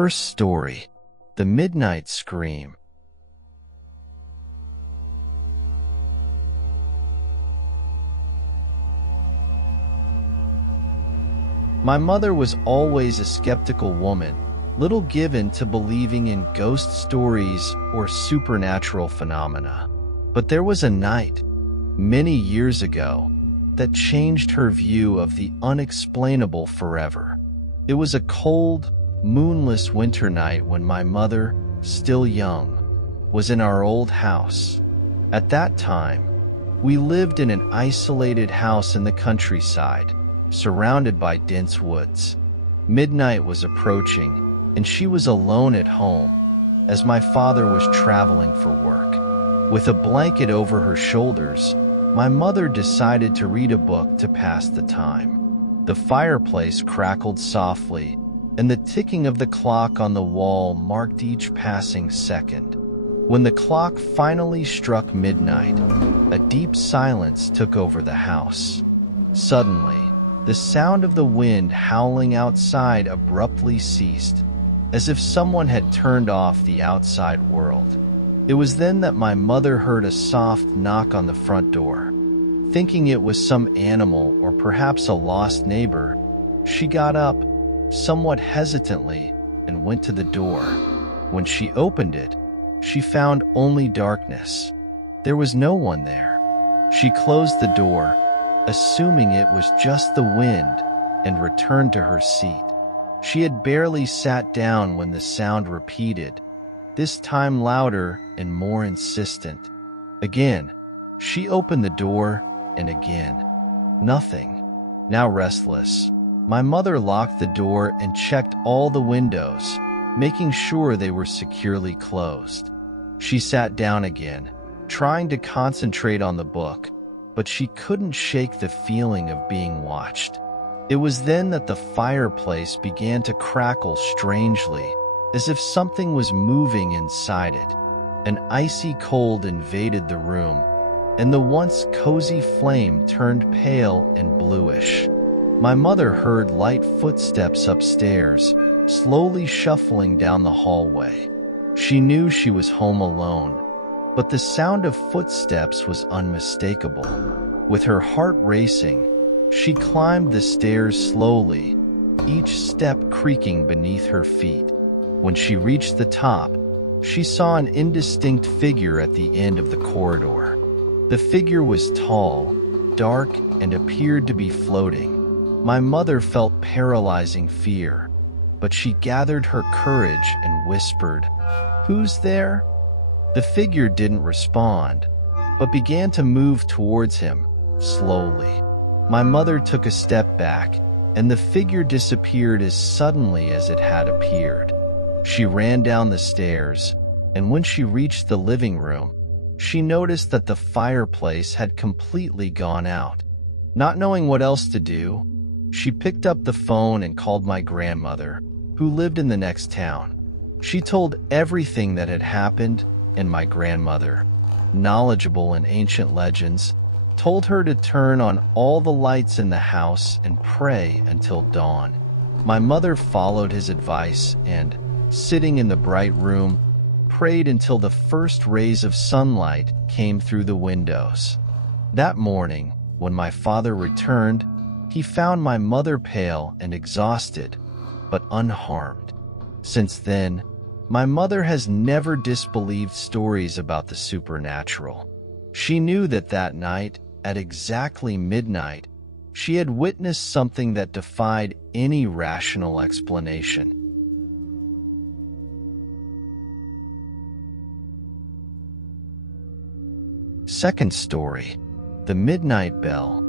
First story, The Midnight Scream. My mother was always a skeptical woman, little given to believing in ghost stories or supernatural phenomena. But there was a night, many years ago, that changed her view of the unexplainable forever. It was a cold, moonless winter night when my mother, still young, was in our old house. At that time, we lived in an isolated house in the countryside, surrounded by dense woods. Midnight was approaching, and she was alone at home, as my father was traveling for work. With a blanket over her shoulders, my mother decided to read a book to pass the time. The fireplace crackled softly, and the ticking of the clock on the wall marked each passing second. When the clock finally struck midnight, a deep silence took over the house. Suddenly, the sound of the wind howling outside abruptly ceased, as if someone had turned off the outside world. It was then that my mother heard a soft knock on the front door. Thinking it was some animal or perhaps a lost neighbor, she got up, somewhat hesitantly, and went to the door. When she opened it, she found only darkness. There was no one there. She closed the door, assuming it was just the wind, and returned to her seat. She had barely sat down when the sound repeated, this time louder and more insistent. Again, she opened the door, and again. Nothing. Now restless, my mother locked the door and checked all the windows, making sure they were securely closed. She sat down again, trying to concentrate on the book, but she couldn't shake the feeling of being watched. It was then that the fireplace began to crackle strangely, as if something was moving inside it. An icy cold invaded the room, and the once cozy flame turned pale and bluish. My mother heard light footsteps upstairs, slowly shuffling down the hallway. She knew she was home alone, but the sound of footsteps was unmistakable. With her heart racing, she climbed the stairs slowly, each step creaking beneath her feet. When she reached the top, she saw an indistinct figure at the end of the corridor. The figure was tall, dark, and appeared to be floating. My mother felt paralyzing fear, but she gathered her courage and whispered, "Who's there?" The figure didn't respond, but began to move towards him, slowly. My mother took a step back, and the figure disappeared as suddenly as it had appeared. She ran down the stairs, and when she reached the living room, she noticed that the fireplace had completely gone out. Not knowing what else to do, she picked up the phone and called my grandmother, who lived in the next town. She told everything that had happened, and my grandmother, knowledgeable in ancient legends, told her to turn on all the lights in the house and pray until dawn. My mother followed his advice and, sitting in the bright room, prayed until the first rays of sunlight came through the windows. That morning, when my father returned, he found my mother pale and exhausted, but unharmed. Since then, my mother has never disbelieved stories about the supernatural. She knew that that night, at exactly midnight, she had witnessed something that defied any rational explanation. Second story, The Midnight Bell.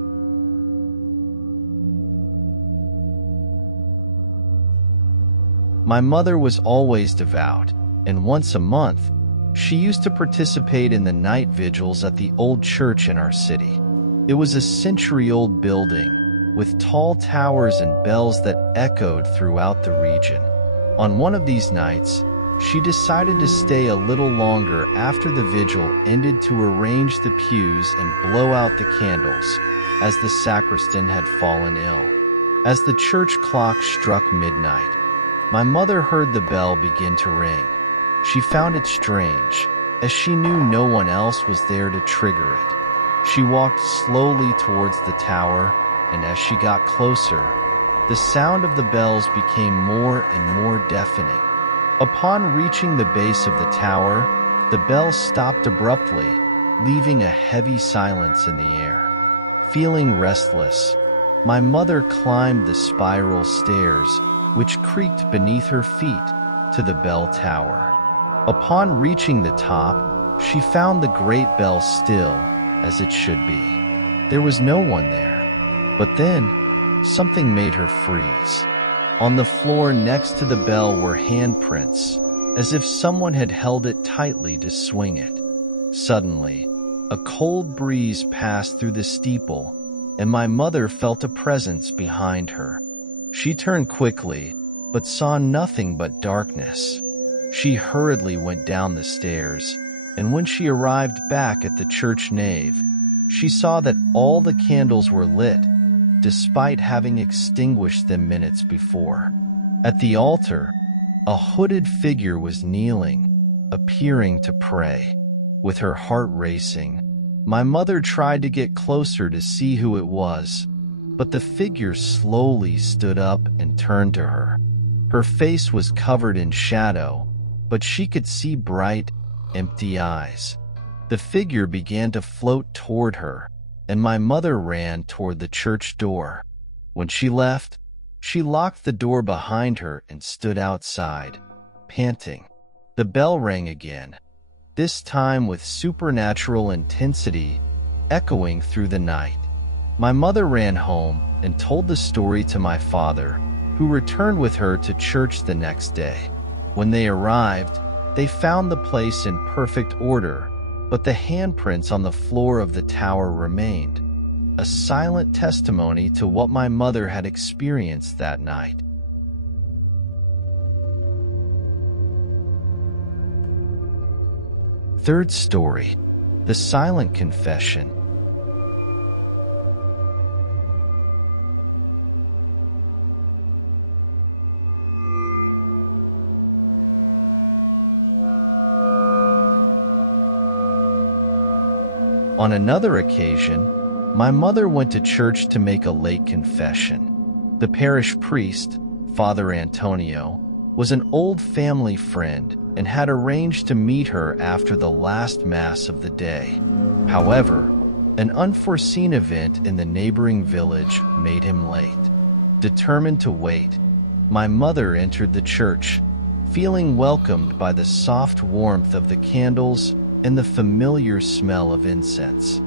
My mother was always devout, and once a month, she used to participate in the night vigils at the old church in our city. It was a century-old building, with tall towers and bells that echoed throughout the region. On one of these nights, she decided to stay a little longer after the vigil ended to arrange the pews and blow out the candles, as the sacristan had fallen ill. As the church clock struck midnight, My mother heard the bell begin to ring. She found it strange, as she knew no one else was there to trigger it. She walked slowly towards the tower, and as she got closer, the sound of the bells became more and more deafening. Upon reaching the base of the tower, the bells stopped abruptly, leaving a heavy silence in the air. Feeling restless, my mother climbed the spiral stairs, which creaked beneath her feet, to the bell tower. Upon reaching the top, she found the great bell still, as it should be. There was no one there. But then, something made her freeze. On the floor next to the bell were handprints, as if someone had held it tightly to swing it. Suddenly, a cold breeze passed through the steeple, and my mother felt a presence behind her. She turned quickly, but saw nothing but darkness. She hurriedly went down the stairs, and when she arrived back at the church nave, she saw that all the candles were lit, despite having extinguished them minutes before. At the altar, a hooded figure was kneeling, appearing to pray. With her heart racing, my mother tried to get closer to see who it was, but the figure slowly stood up and turned to her. Her face was covered in shadow, but she could see bright, empty eyes. The figure began to float toward her, and my mother ran toward the church door. When she left, she locked the door behind her and stood outside, panting. The bell rang again, this time with supernatural intensity, echoing through the night. My mother ran home and told the story to my father, who returned with her to church the next day. When they arrived, they found the place in perfect order, but the handprints on the floor of the tower remained, a silent testimony to what my mother had experienced that night. Third story, The Silent Confession. On another occasion, my mother went to church to make a late confession. The parish priest, Father Antonio, was an old family friend and had arranged to meet her after the last Mass of the day. However, an unforeseen event in the neighboring village made him late. Determined to wait, my mother entered the church, feeling welcomed by the soft warmth of the candles and the familiar smell of incense.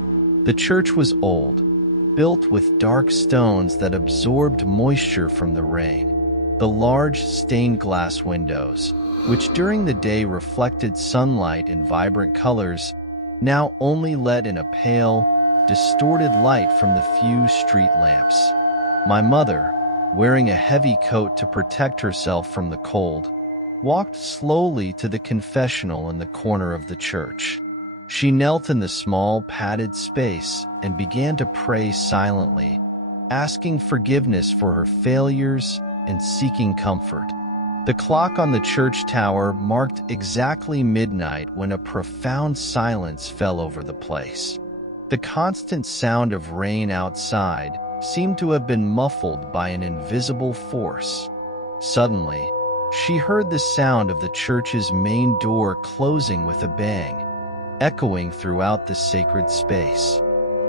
The church was old, built with dark stones that absorbed moisture from the rain. The large stained glass windows, which during the day reflected sunlight in vibrant colors, now only let in a pale, distorted light from the few street lamps. My mother, wearing a heavy coat to protect herself from the cold, walked slowly to the confessional in the corner of the church. She knelt in the small padded space and began to pray silently, asking forgiveness for her failures and seeking comfort. The clock on the church tower marked exactly midnight when a profound silence fell over the place. The constant sound of rain outside seemed to have been muffled by an invisible force. Suddenly, she heard the sound of the church's main door closing with a bang, echoing throughout the sacred space.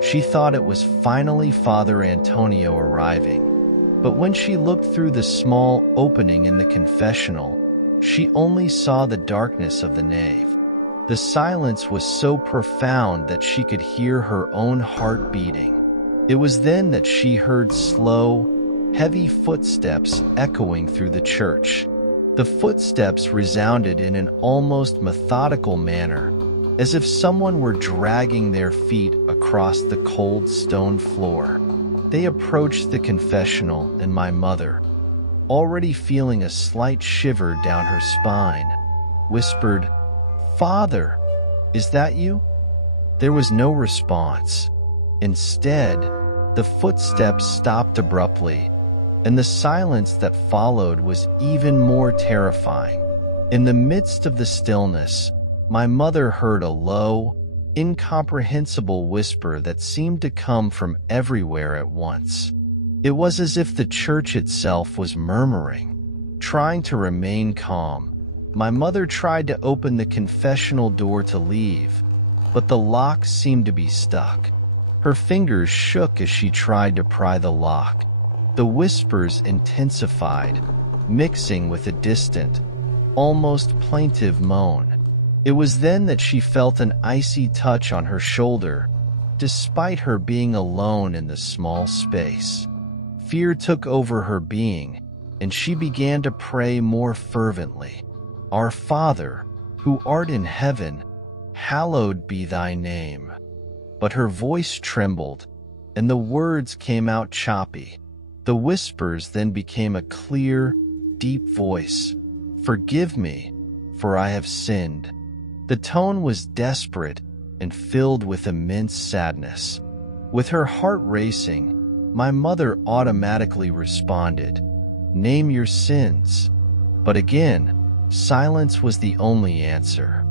She thought it was finally Father Antonio arriving, but when she looked through the small opening in the confessional, she only saw the darkness of the nave. The silence was so profound that she could hear her own heart beating. It was then that she heard slow, heavy footsteps echoing through the church. The footsteps resounded in an almost methodical manner, as if someone were dragging their feet across the cold stone floor. They approached the confessional, and my mother, already feeling a slight shiver down her spine, whispered, "Father, is that you?" There was no response. Instead, the footsteps stopped abruptly, and the silence that followed was even more terrifying. In the midst of the stillness, my mother heard a low, incomprehensible whisper that seemed to come from everywhere at once. It was as if the church itself was murmuring. Trying to remain calm, my mother tried to open the confessional door to leave, but the lock seemed to be stuck. Her fingers shook as she tried to pry the lock. The whispers intensified, mixing with a distant, almost plaintive moan. It was then that she felt an icy touch on her shoulder, despite her being alone in the small space. Fear took over her being, and she began to pray more fervently. "Our Father, who art in heaven, hallowed be thy name." But her voice trembled, and the words came out choppy. The whispers then became a clear, deep voice. "Forgive me, for I have sinned." The tone was desperate and filled with immense sadness. With her heart racing, my mother automatically responded, "Name your sins." But again, silence was the only answer.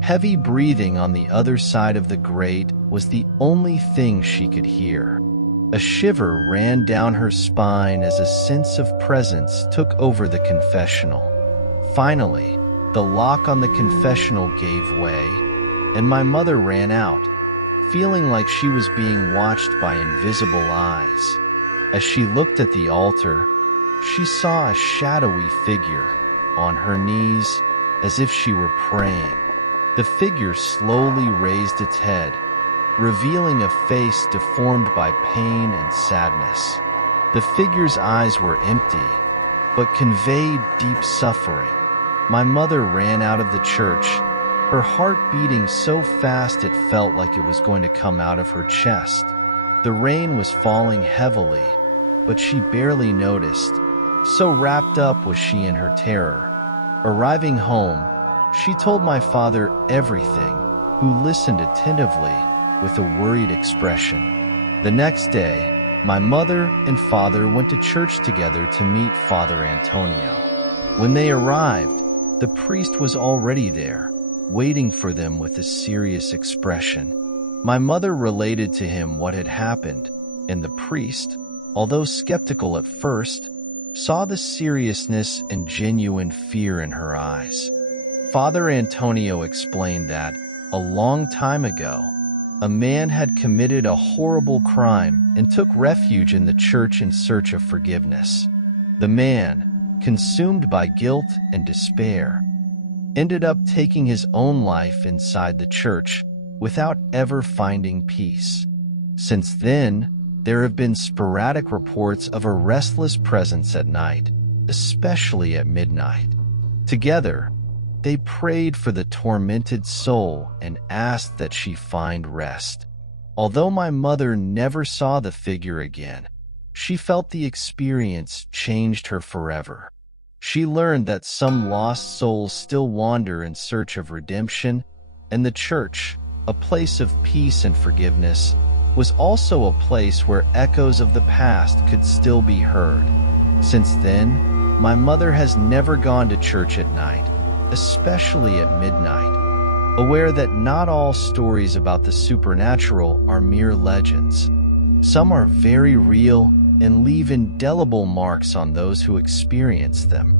Heavy breathing on the other side of the grate was the only thing she could hear. A shiver ran down her spine as a sense of presence took over the confessional. Finally, the lock on the confessional gave way, and my mother ran out, feeling like she was being watched by invisible eyes. As she looked at the altar, she saw a shadowy figure on her knees as if she were praying. The figure slowly raised its head, revealing a face deformed by pain and sadness. The figure's eyes were empty, but conveyed deep suffering. My mother ran out of the church, her heart beating so fast it felt like it was going to come out of her chest. The rain was falling heavily, but she barely noticed, so wrapped up was she in her terror. Arriving home, she told my father everything, who listened attentively with a worried expression. The next day, my mother and father went to church together to meet Father Antonio. When they arrived, the priest was already there, waiting for them with a serious expression. My mother related to him what had happened, and the priest, although skeptical at first, saw the seriousness and genuine fear in her eyes. Father Antonio explained that, a long time ago, a man had committed a horrible crime and took refuge in the church in search of forgiveness. The man, consumed by guilt and despair, ended up taking his own life inside the church without ever finding peace. Since then, there have been sporadic reports of a restless presence at night, especially at midnight. Together, they prayed for the tormented soul and asked that she find rest. Although my mother never saw the figure again, she felt the experience changed her forever. She learned that some lost souls still wander in search of redemption, and the church, a place of peace and forgiveness, was also a place where echoes of the past could still be heard. Since then, my mother has never gone to church at night, especially at midnight, aware that not all stories about the supernatural are mere legends. Some are very real and leave indelible marks on those who experience them.